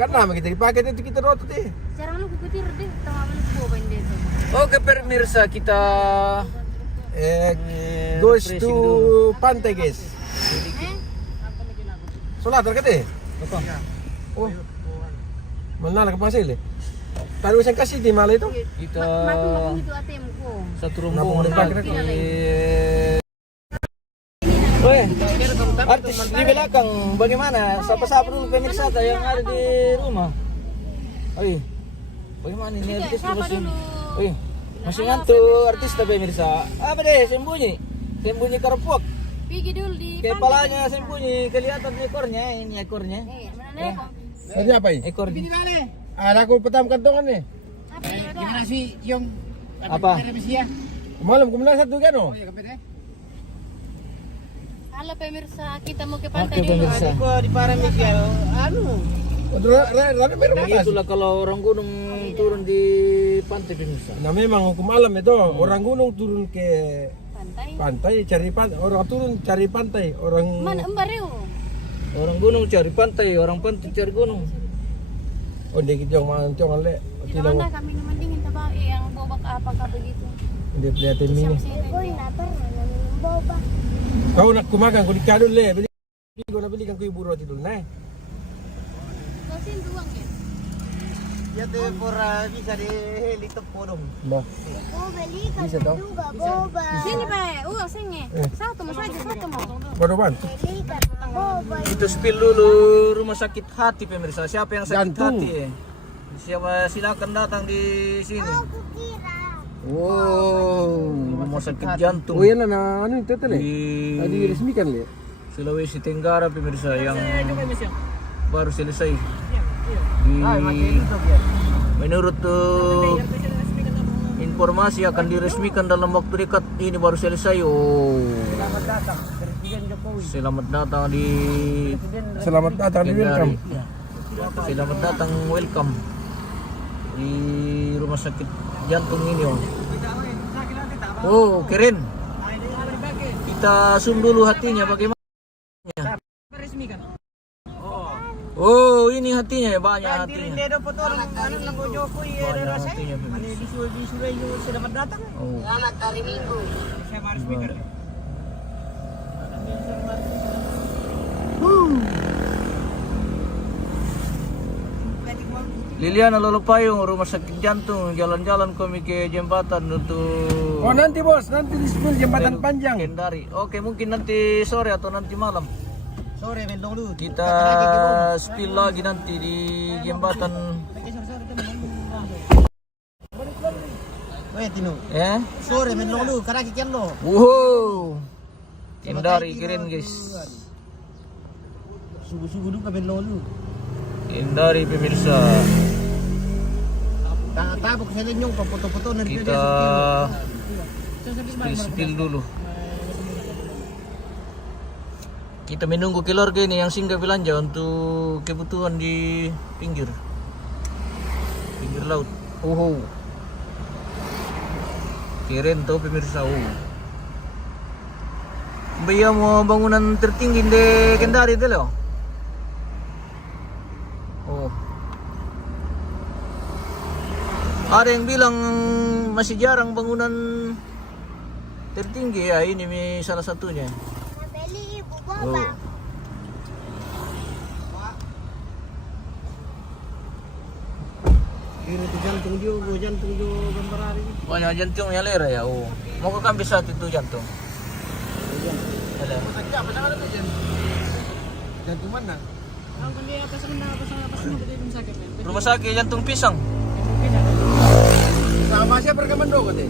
Karena kita dipakai itu kita rotot deh. Jarang lu kukutir deh, tawa lu kubain deh. Oke pemirsa, kita Goes to pantai guys. Solat terkede. Oh. Mana nak pasal le? Taruh saya kasih di malah itu. kita Matung itu ATM ko. satu rombongan Kenapa lagi. pakai Weh, artis di belakang bagaimana? Sapa-sapa dulu pemirsa yang ada di rumah. Oi, bagaimana ini artis Siapa masih? dulu? Oi, masih ngantuk artis tapi pemirsa. Apa deh sembunyi? Sembunyi kerupuk. Pergi dulu di Kepalanya sembunyi, kelihatan ekornya. Ini ekornya. mana nih? Tadi apa ini? Ekornya. Aku petam kantongan nih. Apa ini? Gimana sih yung Apa? Indonesia? Malam kemenang satu kan oh. Halo pemirsa, kita mau ke Oke pantai dulu. pemirsa. Gua di Paramikir, Rada merah Nah, itulah kalau orang gunung turun di pantai pemirsa. Nah memang hukum alam itu orang gunung turun ke Pantai. pantai cari pantai, orang turun cari pantai, orang Mana Embareu? Orang gunung cari pantai, orang pantai cari gunung. oh dia gitu yang jangan le. Di mana kami minum dingin tabak yang bobak apakah begitu? Dia lihatin ini. Kau nak kumakan kau dikadul le. Beli kau nak belikan kau ibu roti dulu nah. Kosin tuang ya. Ya tuh pura bisa di heli tepodong. Bah. Bisa tau? Sini Pak, sini. Satu mau saja, satu mau. Baru ban. Itu spill dulu rumah sakit hati pemirsa. Siapa yang sakit Jantung. hati? Siapa silakan datang di sini. Wow, rumah sakit jantung Oh iya nah anu itu le. Tadi di resmikan le. Sulawesi Tenggara pemirsa yang baru selesai. Menurut informasi akan diresmikan dalam waktu dekat ini baru selesai. Oh, Selamat datang Presiden Jokowi. selamat datang di Selamat datang di welcome. Selamat datang, welcome di rumah sakit jantung ini. Oh, keren. Kita zoom dulu hatinya bagaimana. Resmikan. Oh, ini hatinya ya, banyak hatinya. Dedo potong anu lagu Jokowi Banyak ada rasa. hatinya Ada pemirsa. visual yung selamat datang. Oh, Selamat hari Minggu. Saya harus speaker. Liliana Lolo Payung, rumah sakit jantung, jalan-jalan kami ke jembatan untuk Oh nanti bos, nanti di spill jembatan panjang. Kendari. Oke, mungkin nanti sore atau nanti malam. Sore mendong dulu. Kita spill lagi nanti di jembatan. Weh Tino. Ya. Sore mendong dulu karena kikian lo. Wow. Kendari keren guys. Subuh-subuh dulu kabin lo dulu. Kendari pemirsa. Tapos sa linyong papoto-poto na rin Kita spill dulu. Kita menunggu keluarga ini yang singgah belanja untuk kebutuhan di pinggir laut. Oh, keren tuh pemirsa. Biaya mau bangunan tertinggi di Kendari itu loh. Oh, ada yang bilang masih jarang bangunan tertinggi ya, ini salah satunya. Oh. Ini tuh jantung juga gambar hari ini. Banyak jantungnya lera ya. Oh, mau ke kambing satu itu jantung. Ada. Jantung mana? Rumah sakit jantung pisang. Sama siapa rekaman dong deh?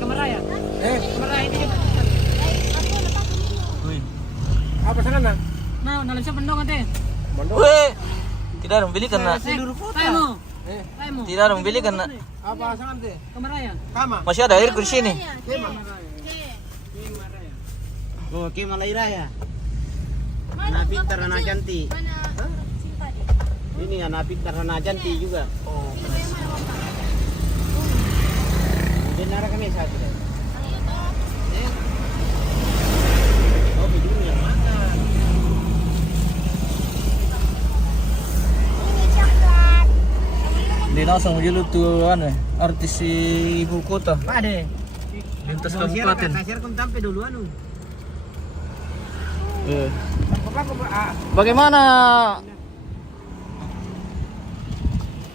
Kamaraya. Kamaraya ini juga. Wih. Apa sana? Nah, nalang siya pendong ate. Mandor. Weh. Tidak ada membeli karena Tayo mo. Tayo mo. tidak ada membeli karena Apa sana deh? Kamaraya. Kama. masih ada air di sini. Oh, Kim Malairaya. Anak pintar, anak cantik. Mana Sinta deh. Ini anak pintar, anak cantik juga. Oh. Benar kami satu deh. Oh, begini yang mana? Hindi na sa mga to ano artis si ibu kota. Pade. Lintas kabupaten. Share kung tampe dulu ano. Bagaimana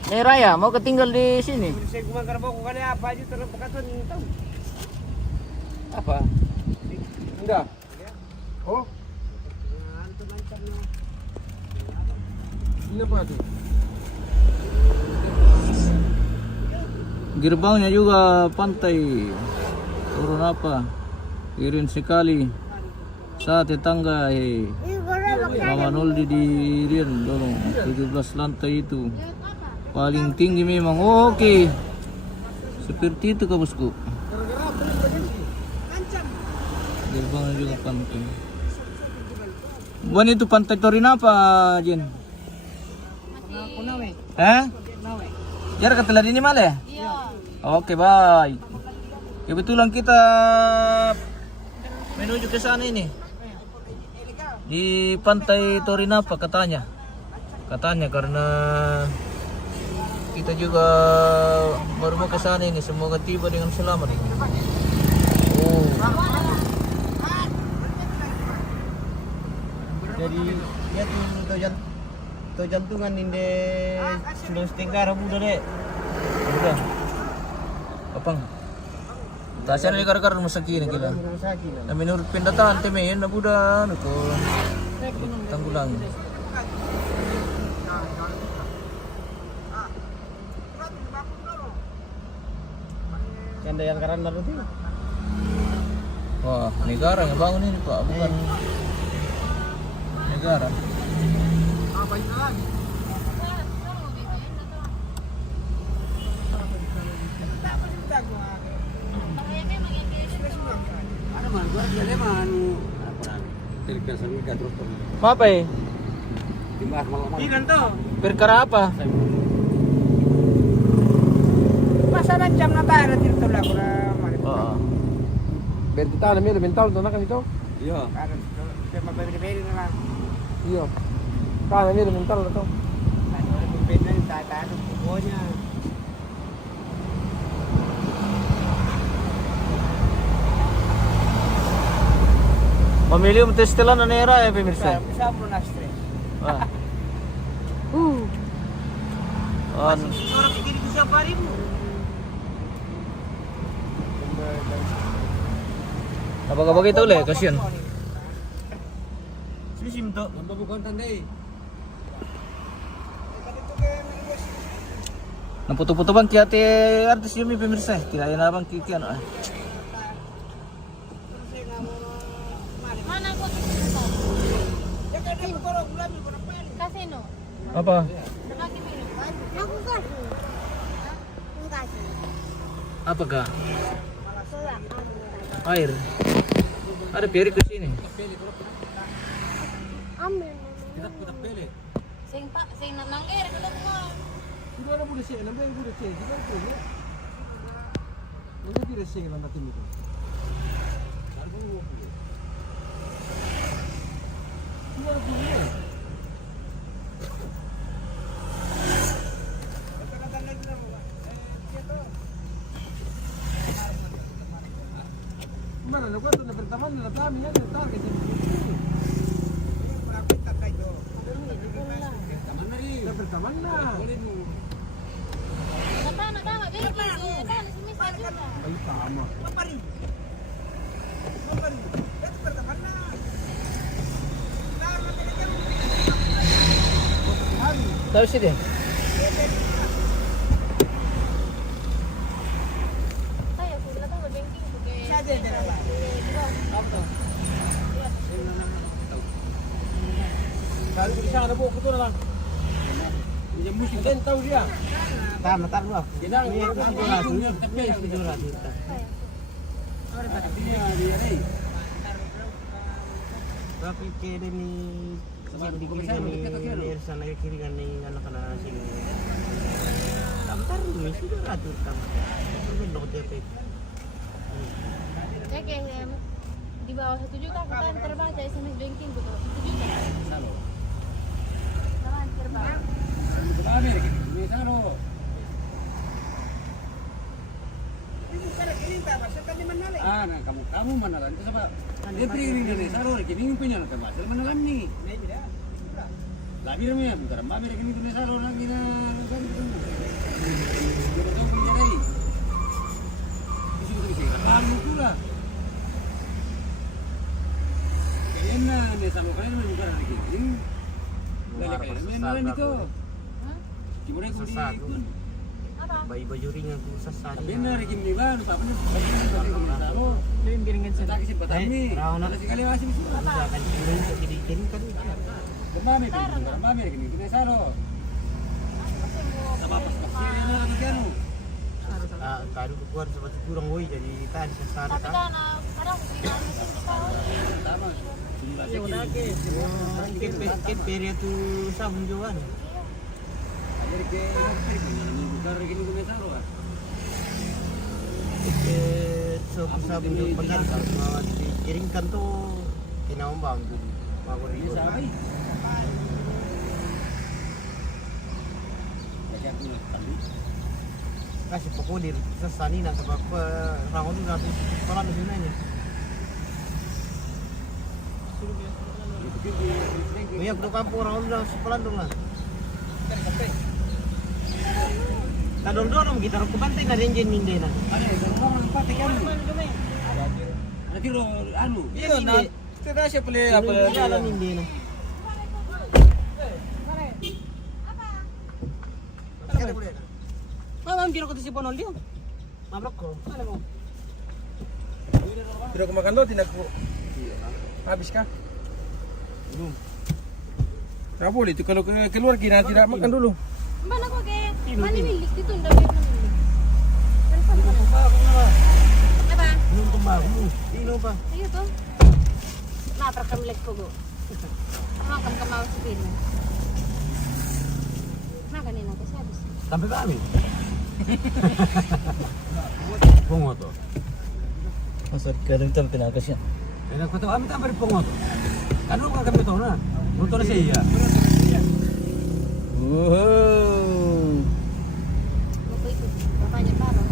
Nih Raya mau ketinggal di sini? Saya kumakan ko kali apa aja terus pakaton tahu. Apa? Enggak. Oh, ini apa tuh? Gerbangnya juga pantai. Turun apa? Irin sekali. Saat tetangga Mama Noldi di Rian dorong 17 lantai itu. Paling tinggi memang. Oh, oke. Seperti itu kak bosku. Gerbangnya juga pantai. Bukan itu pantai Torin apa, Jen? Hah? Jarak ke ini malah ya? Iya. Oke, baik. Kebetulan kita menuju ke sana ini. Di pantai Torinapa katanya. Katanya karena kita juga baru mau ke sana ini. Semoga tiba dengan selamat. Oh. Jadi ya tuh jantungan ini Sulawesi Tenggara udah deh. Udah. Apang? Tasya na ikar-ikar masakina kila. Na menurut pendataan temen na buda ano ko tanggulang. Canda yang karena nanti. Wah, negara yang bangun ini Pak, bukan negara. Apa ini lagi? Apa ya? Ikan tuh. Perkara apa? Masa jam na tayo natin ito lang Oh. Berarti tahu namanya mental tuh kan itu? Iya. Kaya mabibili na lang. Iya. Tahu namanya mental tuh. Tadi wala bibili na yung tataan ng buko niya. Memilih untuk setelah nanera ya pemirsa. Bisa mo na stress. Wah. Orang pikir itu siapa ribu? Apakah begitu le? Kasihan. Sisim to. Bukan tandai. Nang puto-puto bang kiyate artis yumi pemirsa. Kaya na bang kikian ah. Mana kok? Kasino. Apa? Aku kasih. Aku kasih. Apakah? Air. Ada piring ke sini. Ambil. Sing nanangger kalau mau. Sudah ada boleh sih, namanya boleh sih. Kita itu ya. Nanti boleh sih kalau nanti itu. Sudah ada boleh. Mana lo cuento de pertama la playa ya está que se pertama na. Tama, bili ko. Kan sumisa juga. Ay tama. Tahu sih deh. Saya sudah tahu banking pakai. Kalau bisa ada buku tu lah. Dia musik dan tahu dia. Tama, tama. Jangan Ini dia aku sudah tapi sudah kita. Tapi kira ni sebab dikirim ni sana kiringan ni anak-anak sini. Tamtar ni sudah atur tamtar. Belum DP. Ya kayak di bawah 1 juta aku kan terbaca SMS banking gitu. 1 juta. Sama terbang. Ah, nah, kamu mana kan? Itu apa? Dia pergi ke Indonesia, loh. Kini punya nak masuk mana kan nih? Lagi ramai, bukan ramai lagi di Indonesia, loh lagi na. Coba tahu punya dari. Itu bisa kamu pula. Kayaknya nih sama kalian bukan lagi. Ini lain itu. Gimana aku di ikut? Apa? Bayi baju ringan ku sasar. Benar, gini kan, apa nih? Ini piringan saya kasih batami. Ada sekali masih bisa. Bisa kan dikirim kan. Kemana gini? Kita saro. Sama pas ini apa kianu? Kadu keluar seperti kurang woi jadi tadi sasar. Tapi kan kadang bilang mesin di kau. Sama. Ya udah ke. Kan periode tu sabun jualan. Jadi ke bukan gini kita saro. Sabun jualan benar kalau dikirimkan tuh kinaombang tu. Mau Ini siapa? Baca aku tadi. kasih pokodir sesani nak sebab rangon tu nanti sekolah di sini. Ya ke kampung rangon dah sekolah tu lah. Kadang dorong kita ke pantai nak renjen ninde nak. Ada orang empat kianu. Nanti lo anu. Iya, nah. Tidak siya pala apa Jalan ninde nak. Mamam kira ko si Ponol dia. Mablok ko. Tidak aku makan dulu, tidak aku habis kah? Belum. Tak boleh itu kalau keluar kita tidak makan dulu. Mana kau ke? Mana milik itu ndak biar milik. Apa? Belum kembang. Ini apa? Ayo tuh. Nah, perekam lek ko go. Makan kemau sepin. Makan ini nanti habis. Sampai kami. Pongo to. Masa kering tam pinakasya. Kaya ko to kami tambari pongo to. Ano ka kami to na? Luto na siya. Wow. Bapak itu. Bapaknya parah.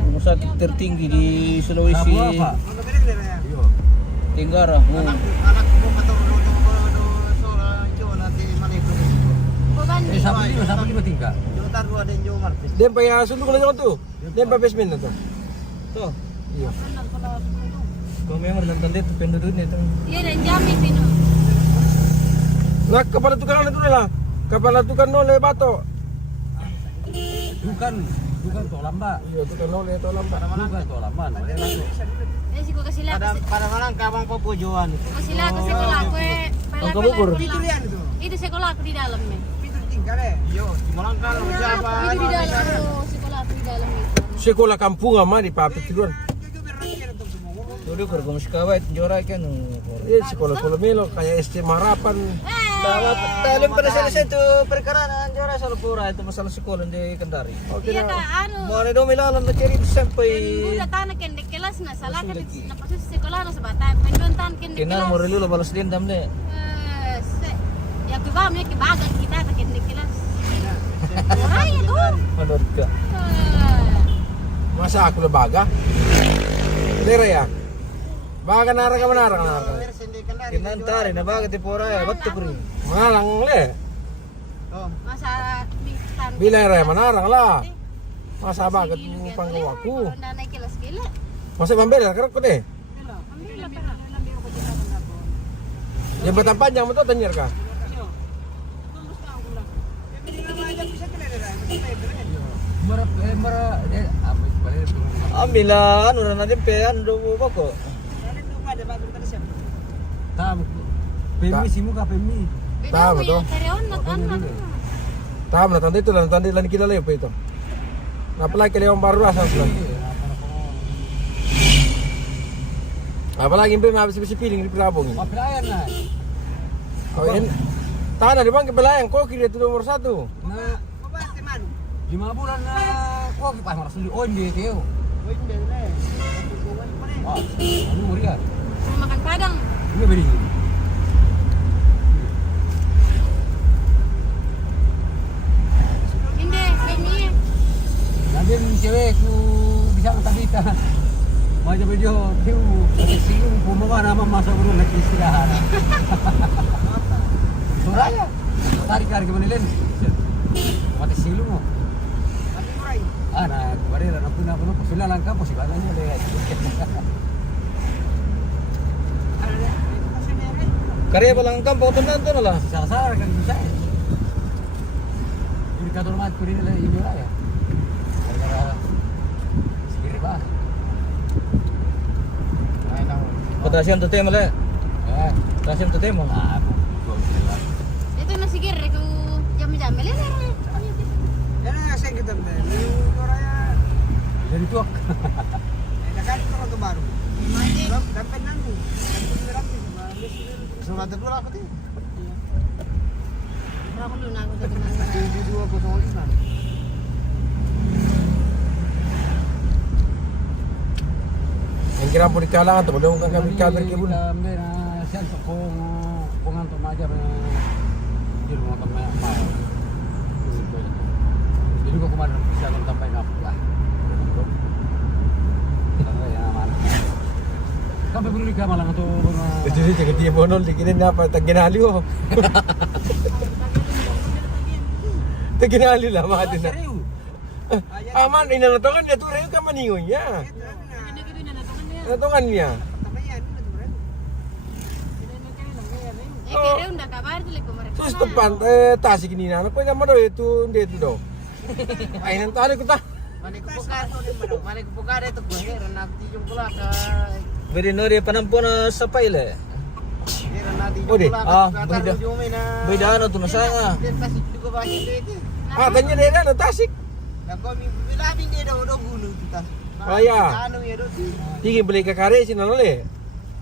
Rumah sakit tertinggi di Sulawesi Apa? Iyo. Tenggara. Anak ko katulong nanti mana itu. Beban di. Sama lima tingkat. Juta dua dan Jawa Martis. Dia pa ya sundok lang ako tu. Dia pa basement na to. To. Iya. Kau memang dalam tanda itu penduduknya itu. Iya dan jamin sino. Nak kepala tukang itu lah. Kepala tukang nol bato. Bukan to lamba. Iya tukang nol itu lambat. Bukan to lamba. Eh si ko kasi la kasi. Pada malang kabang papujuan. Kasi la kasi ko la ko eh. Ang kabukor. Itu sekolah aku di dalamnya. Yo, di malang kalau siapa? Itu di dalam tuh sekolah aku di dalam itu. Sekolah kampung ama di papit tiduran. Dulu bergumus kawat jorai kan. Iya sekolah-sekolah melo kayak SD Marapan. Talim pada selesai itu perkara jorai Salapura itu masalah sekolah di Kendari. Iya kak, anu. Mulai dong milalan na kiri sampai Udah tanah kendek kelas na salah kan na pasus sekolah na sebatang. Main tan kendek kenal kelas. mau dulu balas dendam deh. Ya kibam ya kibagan kita tak kendek kelas. Orang ya tuh. Menurut ka. Masa aku lebaga? Dere ya. Baga nara ka manara ka. Kinantari na bakit ipora ya bato pri. Manarang le. Masa tan. Bilang re manarang lah. Masa bagat mo panggawa ko. Kalau nanay kelas gila. Masa pambela karek ko deh. Ambil lah pa. Jembatan panjang mo to tanyar ka. Ambilan udah nanti pean do bako. Tahu. Pemi sih muka pemi. Tama to. Karyawan na tan. Tama na tanda itu lang tanda lang kilala yo pa ito. Apalagi kali yung baru asal lang. Apalagi yung mabisi piling di Prabong. Pelayan lah. Oh yan. Tanah di bang kebelayang koki dia itu nomor 1. Nah, 5 bulan na kok pas maras di onde teo. Wah, anu muria. Makan padang. Ini beri. Hindi, kami. aja video singgung pembawa nama masuk dulu lagi istirahat. Suraya. Tarik ke Manilen. Mati silu mo. Nah, kemarin anak punya sila langkah posibalanya deh. Karya balang kampung tentu lah. Sasar kan bisa. Ini kantor mat kuri ini ini ya. Gara-gara segini bah. Potassium tu tema le. Potassium tu tema. Itu nasi gere ku jam-jam le. Yan ang nasa kita ba? Yung oraya. Jadi tuak. Nagkakalit ko ito baro. Mati. Dapat nang mo. Surat dulu aku tuh. Aku lu na ako sa gunang. Di dua ko sa lima. Yang kira pun dikalangan tuh, belum kan kami kabar ke bun. Kami na siya sa pungan to maja na di rumah kami apa. Jadi kok kemarin bisa sampai apa lah. Kamu perlu di kamar lang to. Itu sih jadi dia bonol dikinin apa tak ginali oh. Tak ginali lah mah din. Aman inanatokan dia tuh reyo ka maningonya. Inanatokan niya. Kere unda kabar dili ko mare. Sus tepan tasik ini na ko naman itu ndito do. Ay nang tali ko ta. Malik ko pukar ito ko nanti yung pula ka Beri no dia panampun sa paile. nanti Oh, di. Beda. Beda ano tu nasanga. Tasik ko ba hindi. Ah tanya dia na tasik. Kami bilabing dia daw gunung kita. Oh ya. Ano ya do. Tinggi beli ke kare sih nolale.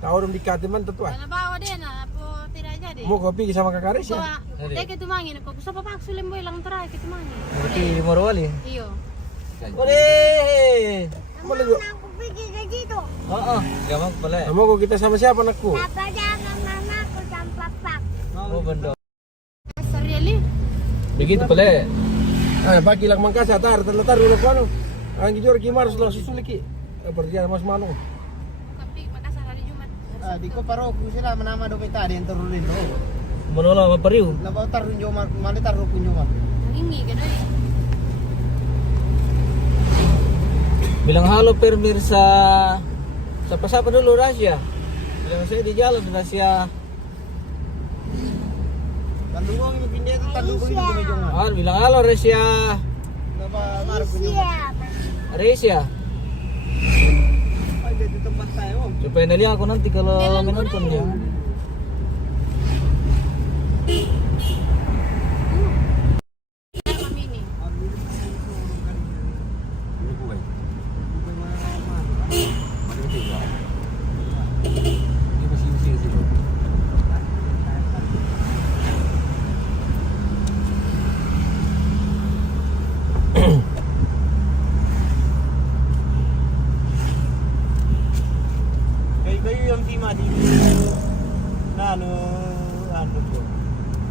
Tahu di katiman tetua. Sana bawa din na po tidak jadi. Mau kopi sama ke kare sih. Bawa. Dek itu mangin ko. Gusto pa pa sulim boy lang tara kita mangin. Berarti morwali. Iyo. Boleh. Boleh juga. Aku pergi ke situ. Oo, gamak pala. Mau kok kita sama siapa anakku? Papa jangan mamaku sama papa. Oh, bendo. Seriali. Begitu pala. Ah, pagi lang mangkas atar terletar dulu kono. Ang gijor kimar sudah susuliki. Perjalanan mas manu. Tapi Makassar hari Jumat. Di ko paro ko sila manama do kita din turulin do. Manola mapariw. Labaw tarun yo malitar ro kunyo ma. Hingi ka doy. Bilang halo Permir sa pasapa dulu Rasya. Bilang saya di jalan Rasya. Tandungong yung pindah itu tandungong yung kumijongan. Ah, bilang halo Rasya. Napa marap kunyo. Rasya. Ay dito tempat tayo. Supaya nalihat aku nanti kalau menonton ya. Kami ni. Kayo yung tima di na ano po.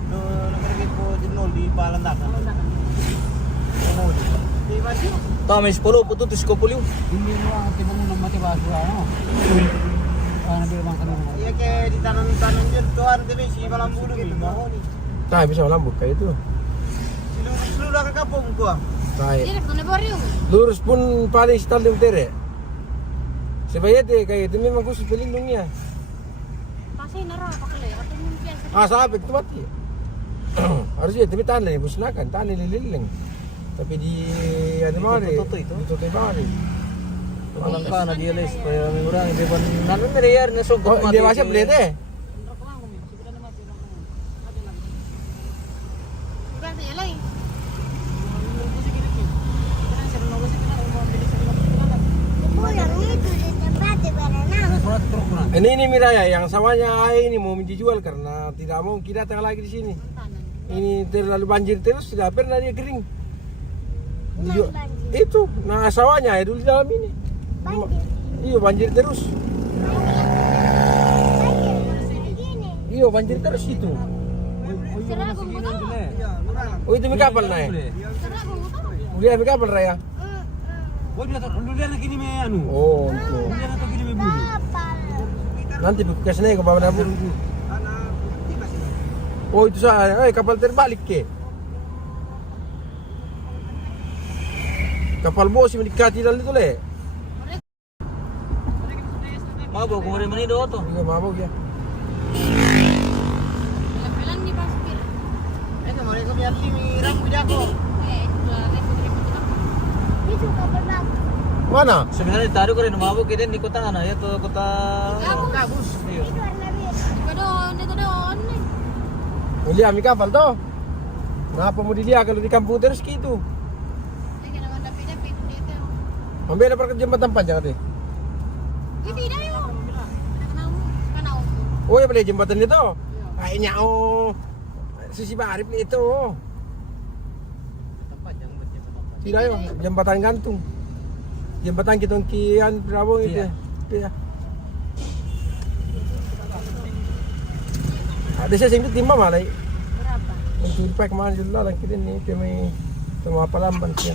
No nakarigit po din no di palandakan. Ano di. Di ba di? Tama 10 pututis ko puliw. Hindi mo ang tibong ng mati basura ano. Ano di bang kanong. Iya kayak di tanam-tanam dia tuan dia si malam bulu gitu mau nih. Nah, bisa lambut kayak itu. Seluruh ke kampung gua. Baik. Direk na baryo. Lurus pun paling setal di utere. Sebayate kayak itu memang khusus pelindungnya. Pasay na ra pakale. Ako mong piyan sa Ah, sabi itu mati. Harusnya tapi tahan lah, musnakan, tahan lililing. Tapi di ada mana? Ditutup itu. Ditutup mana? Walang ka na dia les supaya mengurang di ban nanon mereyar na sungkot Oh, dia masih beli deh. bukan sa ilay. Surat truk na. Ini Miraya yang sawahnya Ai ini mau dijual karena tidak mau kita datang lagi di sini. Ini terlalu banjir terus, tidak pernah dia kering. Dijual. Itu, nah sawahnya ya dulu di dalam ini. Iya banjir terus. Iya banjir terus itu. Seragong ko to. Oh itu may kapal na eh. Seragong ko to. Udah may kapal Raya. Oh dia na gini me anu. Oh itu. Dia na to gini dulu. Nanti bekas naik ke bawah dapur. Oh itu saya, kapal terbalik ke. Kapal bos yang mendekati dalam itu le. Mabok kemarin manido to. Iya mabuk ya. Bilang di pasir. Kemarin ko biar sini ramu jago. Itu kapal bang. Mana? Sebenarnya tadi kemarin mabok kita di kota mana ya tuh kota Gabus. Iya. Itu doon. Beli kami kapal toh. Kenapa mau dilihat kalau di kampung terus gitu? Lagi naman dapat dito. Ambil dapat ke jembatan panjang deh. Hindi na yun. Kanaw. Oh ya beli jembatan itu. Kayaknya oh sisi barip itu. Tidak yo, jembatan gantung. Jembatan kita kian berapa itu ya? Iya. Ada saya singkit timba malah. Berapa? Untuk pack mana juga lah kita ni kami sama apa lamban sih.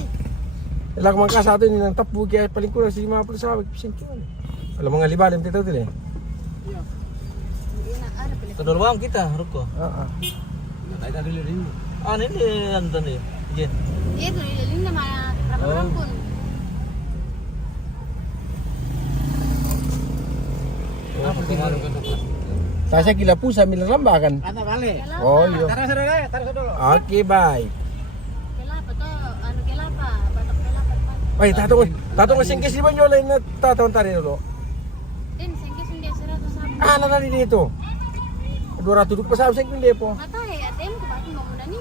Elak mangka satu ini nang tapu kaya paling kurang 50 sahabat persen. Kalau mengalibal yang kita tu le. Kedua bang kita ruko. Ah ini anton nih. Jen. Itu liling naman orang pun. Saya kila pusa mila lamba kan. Ana bale. Oh iya. Taruh dulu. Oke baik. Kelapa to, ano kelapa, batok kelapa pa. Ay, tatong singkis di ba nyo lang na tatong tari dulu? Din, sengke sundi sira to sa. Ah, na dito. 200 duk pa sa singkis hindi po. Matay, atem ko bakit mo muna ni.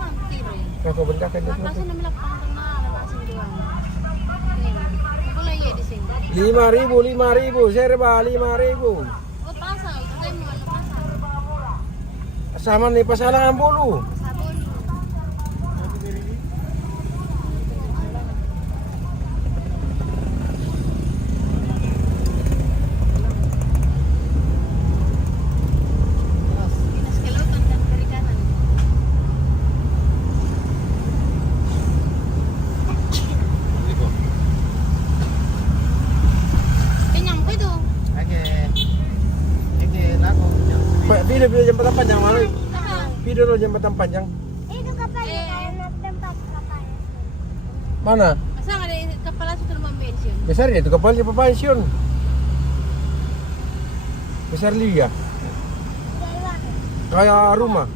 Pantiro. Kakoban ka kanya. Kasi na milak pang na labasin diwan. Wala ye di sing. 5,000, serba 5,000. O pasa, ito mo ano pasa. Sama ni pasalang ang bulu. Sabon. Pinas kelutan dan perikanan. Kenyang ko ito. Oke, lagu. Video jembatan panjang mana? Aha. Video jembatan panjang. Itu kapal na tempat kapal. Mana? Masa nga rin kapal sa tulong bensin. Besar ya itu kapalnya pensiun. Besar liya. Kayak rumah.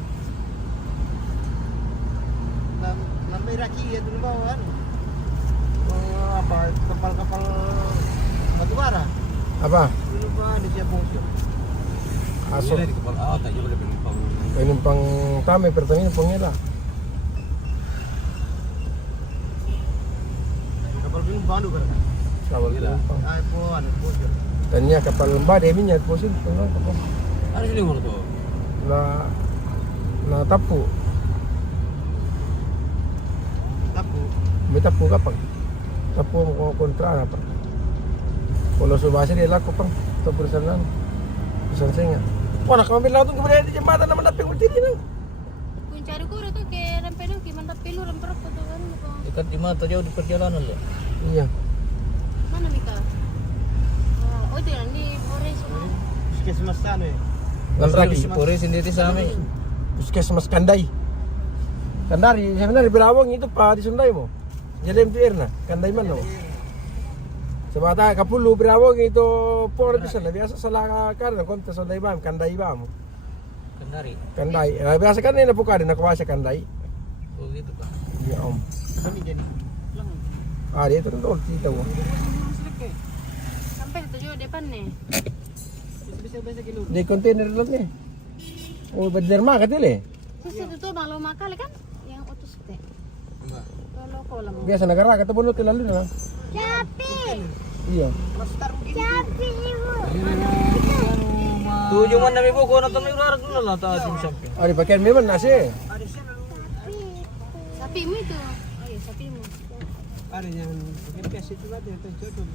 Nambay raki ya dulu bawah. Apa kapal-kapal batubara. Apa? Dulu pa di Jepang. Aso. Di kepala atas juga ada penumpang. Penumpang kami Pertamina pengela. Kapal bin bandu kan. Kapal penumpang. Ay po, ano po. Dan niya kapal lembah dia minyak posin kapal. Ada sini mana tuh? Na tapu. Tapo. May tapu kapag. Tapu mo kontra apa. Kalau subasa dia laku pang. Tapu sana. Pesan saya. Wah, nak ambil laut kemudian di jembatan nama tapi berdiri nih. Kuncari ko rito kay rampedo kay mantap pilo ramperok ko to ano ko. Dekat di mata jauh di perjalanan lo. Iya. Mana Mika? Oh, itu yang di Forest mo. Puskesmas sana eh. Dan lagi Si Puri sendiri sama. Puskesmas Kandai. Kandari, sebenarnya di Berawang itu Pak di Sundai mo. Jadi MPR na, Kandai man no. Sebata kapulu Berawang itu por bisa na biasa salah karena kontes Sundai bam, Kandai bam. Kendari. Kandai. Biasa kan ini buka na kuasa Kandai. Oh gitu pak. Ya om. Kami jadi. Ah dia itu tol kita mo. Sampai dito depan nih. Bisa-bisa kilo. Di kontainer lang eh. Oh, berderma katile. Sisi itu malu makal kan yang utus teh. Kalau ko lang. Biasa negara kata bunut ke lalu na. Tapi. Iya. Tapi ibu. Tujuh man namin po kung natang ular dulu lah tahu tim sampai. Ah di pakaian memang nasi. Sapi mo itu. Oh iya, sapi mo. Ada yang mungkin kasih itu aja itu jodoh.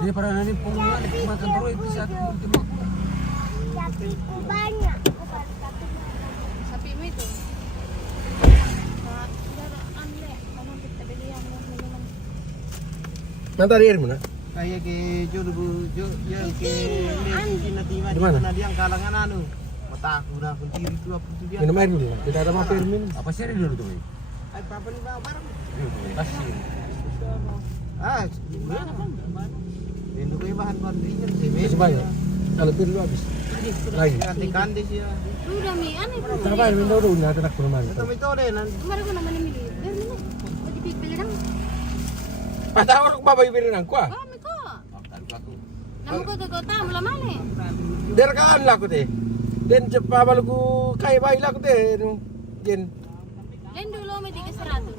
Jadi para nani pengulangan di makan terus itu saat ultimo. Sapi mo itu. Anle, ano kita bili ang minuman. Nanti air mana? Kayak ke yang ke tiba Di mana? mana dia yang kalangan anu. Mata aku udah sendiri itu apa itu dia. Minum air dulu lah. Tidak ada apa air minum. Apa sih dulu tuh? Air apa nih barang? Pasir. Gimana kan? Itu kayak bahan ringan sih. Masih banyak. Kalau bir lu habis. Lagi. Nanti kandis ya. Udah mi, aneh bro. Kenapa air minum dulu? Nggak ada kurang mana. Itu itu deh nanti. Kemarin ko naman ni Bilir na. Pwede pipili lang. Patawar ko babae bir nang kuah. Kami ko. Namu ko to kota mula mali. Der kaan lah ko teh. Den cepa balu ko kay bayi lah ko teh. Jen. Len dulu may tiga 100.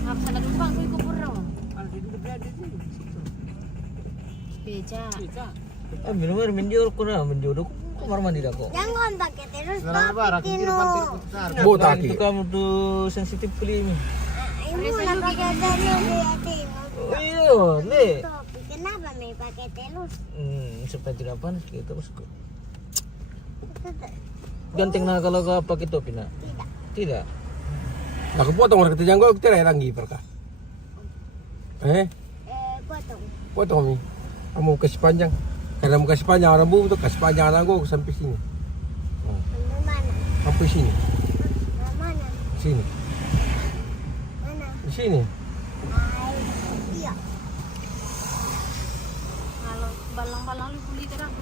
Ngap sa nadumpang ko kupuraw. Beca. Minum air menjor menjodok kamar mandi dah kok. Jangan pakai terus Sekarang barang pakai kiri pantir no. besar. Botaki. Itu kamu tuh sensitif kali ini. Ibu nak pakai terus liatin. Oh iya, le. Tapi kenapa nih pakai terus? Supaya tidak panas gitu terus kok. Ganteng na kalau kau pakai topi nak. Tidak. Aku potong orang ketiga gua kita rangi perka. Potong. Potong mi. Kamu kasih panjang. Karena mau kasih panjang orang bu, kasih panjang anak gua sampai sini. Ambil mana? Sampai sini. Mana? Sini. Mana? Di sini. Iya. Kalau balang-balang lu kuli ka lang.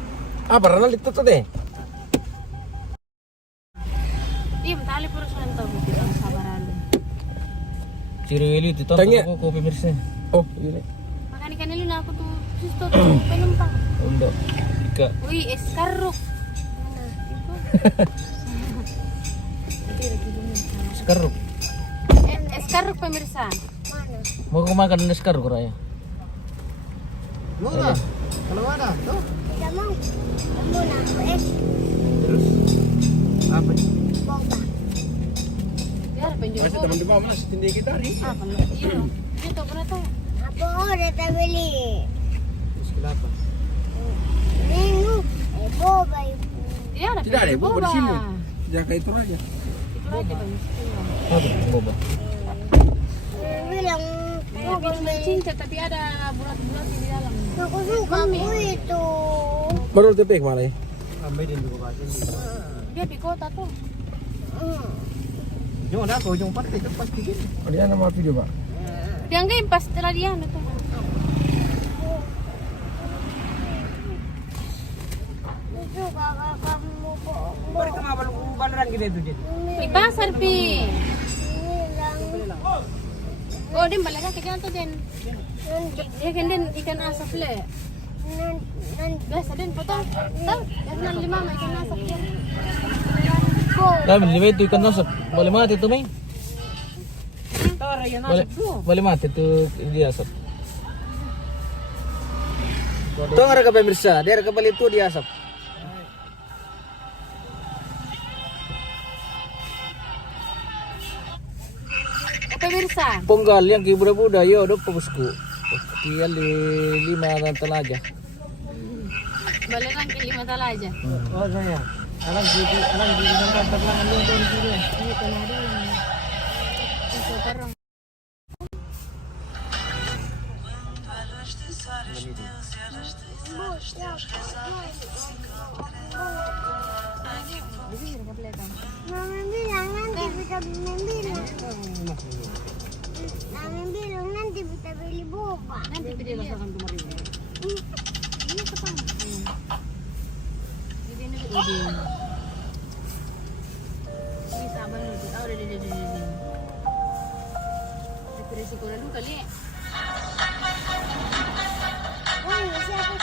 Ah, barang itu tuh deh. Dim, tali puro sa nito. Ang sabaran. Ciri ini itu Tanya. aku kopi bersih. Oh, iya. Makani kanilo na ako to. Susto to. Penumpang. Untuk Ika. Uy, eskarrok. Sekarang Eskarrok pemirsa. Mana? mau kau makan sekarang kuraya. Murah. Kalau ada, tuh. Tidak mau. Kamu nak Terus apa? boba. Biar penjual ko. di bawah mas tinggi kita nih. Ah, kalau iyo. Dito ko na to. Apa udah tak beli? Terus kenapa? Minggu. Boba ibu. Iya, ada Tidak ada, penjual Bu, di sini. boba. Jaga itu aja. Itu aja bang. Apa boba? Bilang Tapi cuma cinta tapi ada bulat-bulat di dalam. aku suka aku itu. Baru tepek malah ya. Ambil dia juga pasien. Dia di kota tuh. Jom dah kau jom pakai itu pasti gini. Dia nama video pak. Yang game pas setelah dia tuh. Suka kamu boba. Beri ke mabal baneran gitu itu jadi. Di pasar pi. Bilang Oh, din balik ka kaya to din. Ikan din ikan asap le. nanti Biasa din po to. Tahu, yan 5 may ikan asap yan. Dami lima itu ikan nasab. Boleh mati itu Mei. Tara yan Boleh, asap po. boleh mati itu dia asap. Tuh nggak ke pemirsa, dia kembali itu dia asap. Pemirsa, Punggal yang ke budak-budak, yo do pebusku. Kial di 5 tantan aja. balik lang kay 5 talaga. Oh saya. Alam di tempat terlangan lu tuh sini. Ito na din. Ito tarong. Mama bilang nanti bisa bilang. Mama bilang nanti bisa beli boba. Nanti pwede lang sa kang tumarin. Iya ka pa. Hindi na pwede. Hindi saban mo. Oh, di. Pero siguro lu kali. Oh, siapa?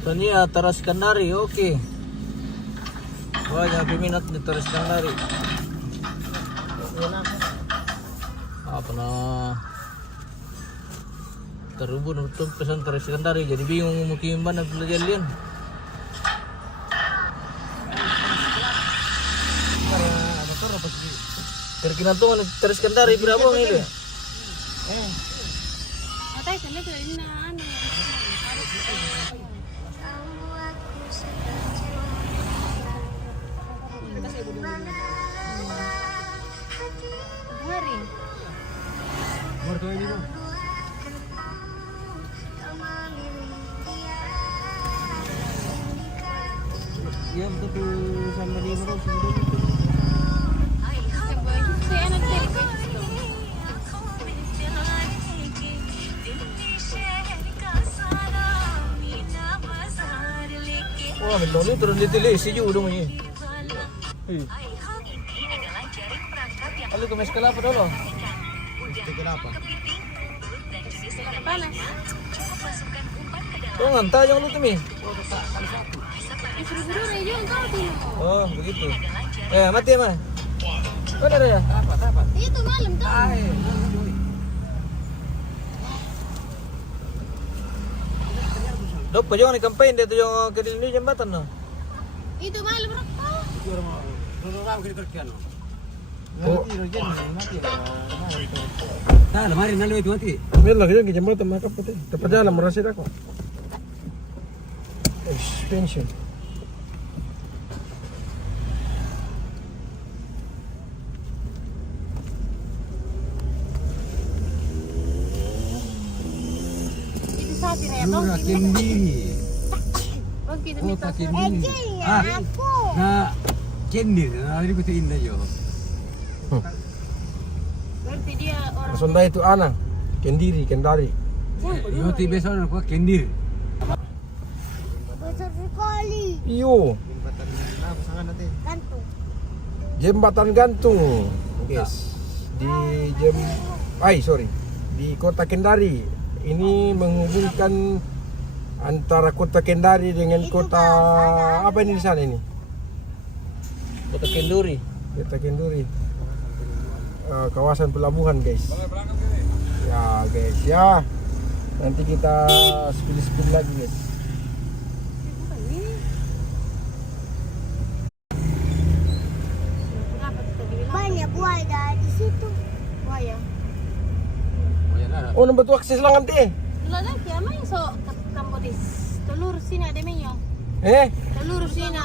Tania Taras Kandari, oke. Wah, yang peminat di Taras Kandari. Apa nah? Terhubung untuk pesan Taras Kandari, jadi bingung mau kirim mana belajar lian. Terkenal tuh mana Taras Kandari berapa ini? tuh ini tuh. Iya betul tuh sama dia bro sudah itu. Saya anak dari Beijing. Wah, minum ni turun ditilis sejuk dong ini. Lalu ke mes kelapa dulu. Itu kenapa? Panas. Tuh ngantar jangan lupa mi. Disuruh-suruh Rejo engkau tino. Oh, begitu. Mati mah. Mana ada ya? Itu malam tuh. Dok, jangan di campaign dia tu yang ke ini jembatan no. Itu malam rokok. Orang kiri kerjaan. Mati Rojen, mati lah. Nah, lemari nalu itu mati. Mel lagi yang jembatan makap putih. Dapat jalan merasid aku. Extension. Itu sapi ya Lu toh. rakin diri. Oh kita Oh, mitos. takin diri. Ya, aku. Nah, kendir. Nah, ini betul indah jo. Berarti dia orang. Sunda itu Anang. Kendari. Yo ti besok aku kendir. Besar sekali. Iyo, Jembatan apa sangat nanti? Gantung. jembatan gantung. Guys, di kota Kendari. Ini menghubungkan antara kota Kendari dengan kota apa ini di sana ini? Kota Kenduri. Kota Kenduri. Kawasan pelabuhan, guys. Ya, guys, ya. Nanti kita spill lagi, guys. Kenapa kita bilang? Banyak buaya di situ. Buaya. Oh, nampak tu akses lang ante. Dulu lagi ama yang so Kambodis. Telur sini ada menyo. Telur sini.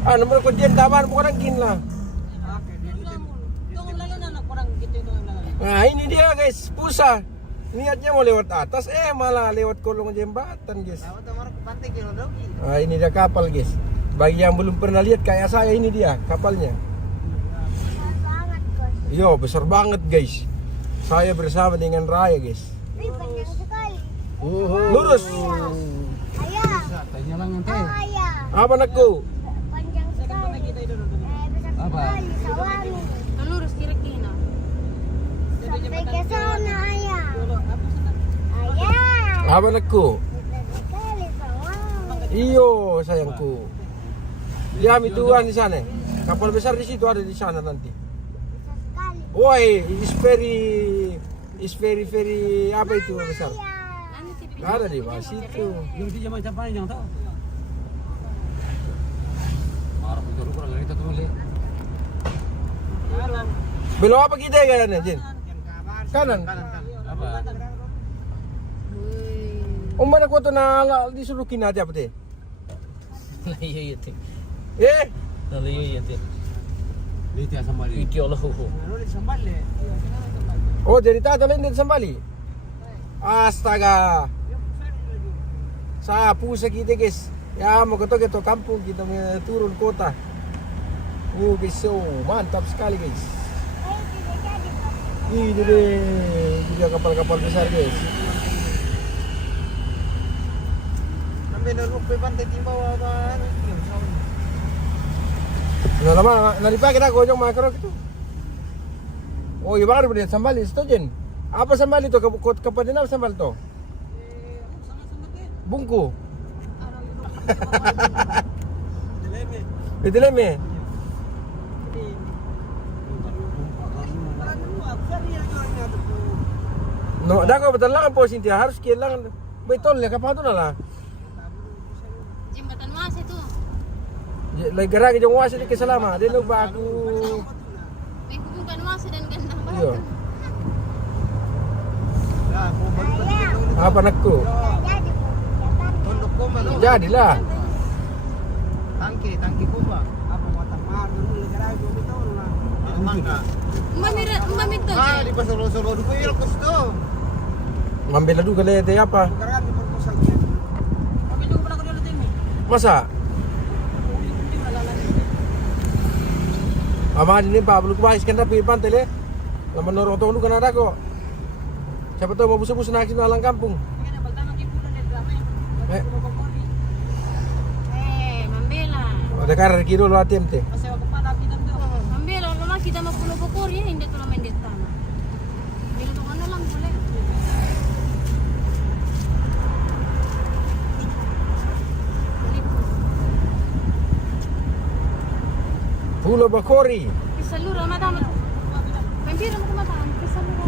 Nomor ko diyan taman bukan angkin lah. Nah, ini dia, guys, pulsa. Niatnya mau lewat atas, malah lewat kolong jembatan, guys. Tahu tuh orang ke pantai kilo dong. Nah, ini dia kapal, guys. Bagi yang belum pernah lihat kayak saya, ini dia kapalnya. Besar banget, guys. Yo, besar banget, guys. Saya bersama dengan Raya, guys. Ini panjang sekali. Lurus. Ayah. Tanya lang Oh, ante. ayah. Apa anakku? Panjang sekali. Besar Apa? sekali, sawami. Telur kira-kira. Sampai ke sana, ayah. Ayah. Apa anakku? Besar sekali, sawami. Iyo, sayangku. Lihat ituan di sana. Kapal besar di situ ada di sana nanti. Besar sekali. Woi, is very apa itu besar? Ayah. Ada di bawah situ. Yung ti zaman Japan yang tahu. Marah itu kurang kita tuh le. Belok apa kita kayaknya, Jin? Kanan. Apa? Mana ko to na disuruh aja apa teh? Iya iya. Eh, Iya. Dito sama dia. Iki Allah. Ano di sambal eh. oh jadi tata lain din sambali. Astaga. Sa pusa kita, guys. Ya, mau ke kampung kita turun kota. Guys, so mantap sekali, guys. Ini dia kapal-kapal besar, guys. Nambe naluk pe pantai timbaw apa? Nah, lama nalipake na ko yung makro gitu. Oh, iya bakar bener sambal itu, Jen. Apa sambal itu? Kapan apa sambal to? Bungku. Bedeleme. No, dako betul lang po Cynthia, harus kailangan betul ya kapan to na lah. Jembatan Mas itu. Lagi garage yung wasi di kesalama, di lo ba aku. May hubungan Mas dan gandang banget. Iyo. Ya, aku baru Ayah. Apa anakku? Jadi, tunduk ko ba? Jadilah. Tangki ko ba? Apa muatan mar dulu negara ko bitaw na. Mangga. Mbak itu. Ah, di pasar Solo dulu ya kos tuh. Ngambil dulu kali teh apa? Sekarang di proposal dia. Kami juga pernah kedua tim. Masa? Ama ini Pak belum kubahis kan tapi pantai le. Lama norong tong lu kan ada kok. Siapa tahu mau busuk-busuk nak sini alang kampung. Eh, Mambela. ada karar kiri lu ATM teh. Mambela, lama kita mau pulau Bogor ya, hindi tuh main di tanah. Bila tuh ano lang boleh. Pulau Bakori. Kisalura, madam. Mambela mo kumataan, kisalura.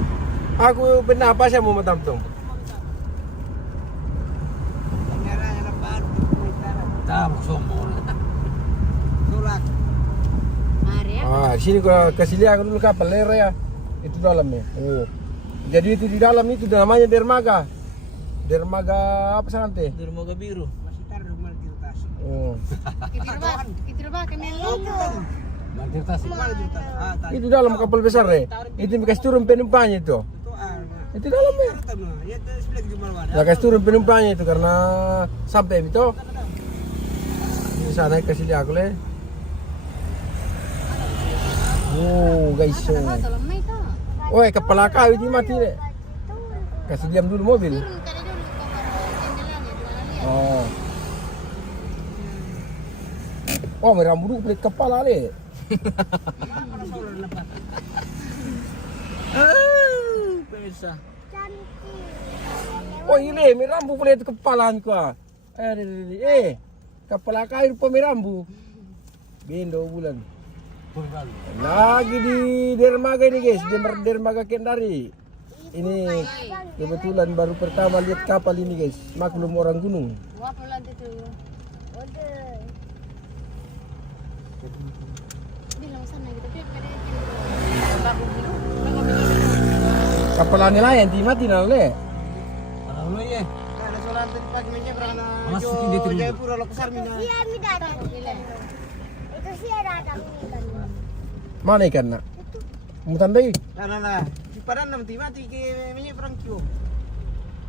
Aku pernah apa sih mau matam tong? Tama sombong. Surat. Mari ya. Ah, di sini gua kasih lihat dulu kapal lera ya. Itu dalamnya. Oh. Jadi itu di dalam itu namanya dermaga. Dermaga apa sih nanti? Dermaga biru. Masih taruh rumah di tas. Oh. Kitirba kami Itu. Bantir tas. Mana di tas? Ah, tadi Itu dalam kapal besar ya. Itu kasih turun penumpangnya itu. itu Itu dalamnya. ya itu sebelah di mana? Nah, kasih turun penumpangnya itu karena sampai itu. Di sana kasih lihat aku le. Oh, guys. Ada dalam na ito. Oh, kepala kau itu mati le. Kasih diam dulu mobil. Turun ka na dulu ke jendelanya, di mana lihat. Oh. Oh, merah buruk pelit kepala le. Pesa. Cantik. Oh, ini merambu pelit kepala ku. Kepala kau pemerambu. Bendo bulan. Lagi di dermaga ini guys, di dermaga Kendari. Ini kebetulan baru pertama lihat kapal ini guys. Maklum orang gunung. Wapo lang dito. Udah. Bilang sana gitu. Kapal nelayan di mati nale. Ano lo ye? Ada solar tadi pagi menyek karena Mas, hindi dito. Jayapura lo kesar mina. Siya mi datang. Itu siya datang nih kan. Mana ikan nak? Mau tandai? Nah. Di padan nam ti mati ke menyek perang kyo.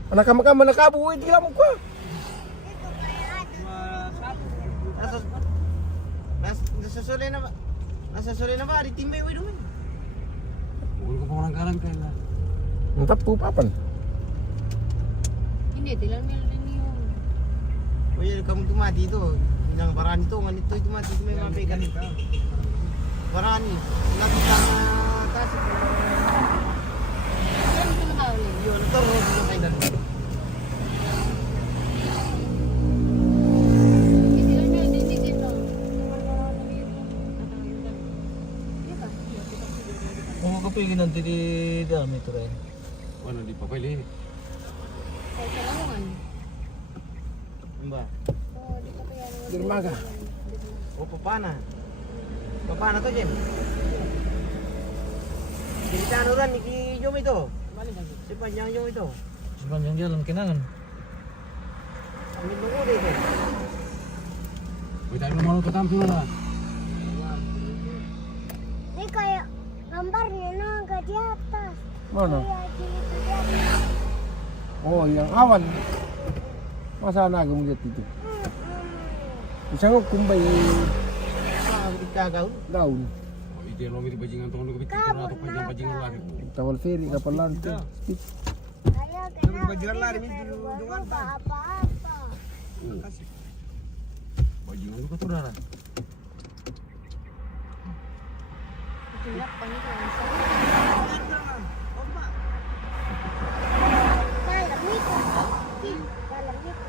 Anak kamu mana kabu itu kamu ku. Itu kayak ada. Nasa sore na ba di timbe we dumi. Bukul ko pang kalang kaya na. Entap pu papan. Hindi, tilan mil din yun. Oye, kamu tuh mati itu. Yang parani itu ngan itu mati itu memang pegang itu. Parani. Nanti sama kasih. Yan, ito na daw ulit. Yun, terus na kayo dan. Tilan mil din dito. Kung makapigin nanti di dami ito rin. Ano di papel eh. Sa Kalawangan. Mbak. Oh, di ko kaya Dermaga. Oh, papana. Papana to, Jem. Jadi tanuran ni Jom itu. Sepanjang Jom itu. Sepanjang jalan kenangan. Ambil nunggu deh itu. Uy, tayo naman ito tampo na. Ini kayak gambarnya naga di atas. Mana? Iya, di atas. Oh, yang awan. Masa naga mo lihat itu? Bisa nga kumbay Ah, kita gaul. daun. Ide lo mi bajingan to ko bitin na to panjang bajingan lagi. Tawal ferry kapal lantai. Ayo, kenapa? Bajuan lari Ini di baru dungan berubah apa-apa. Bajingan ko to dara. Tulak pa nito. Dalam itu. Dalam itu.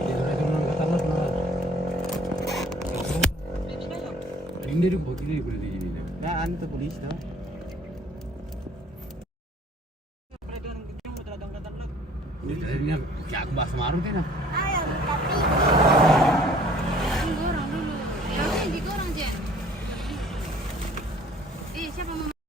Ide na ito nang katangat na. Hindi rin ko kini ko di. Nah, anu tuh polis dah. Ide niya kaya ko ba sumarong din ah. Ayo, tapi. Ang gorang dulu. Ya, hindi gorang dyan. Eh, siapa mau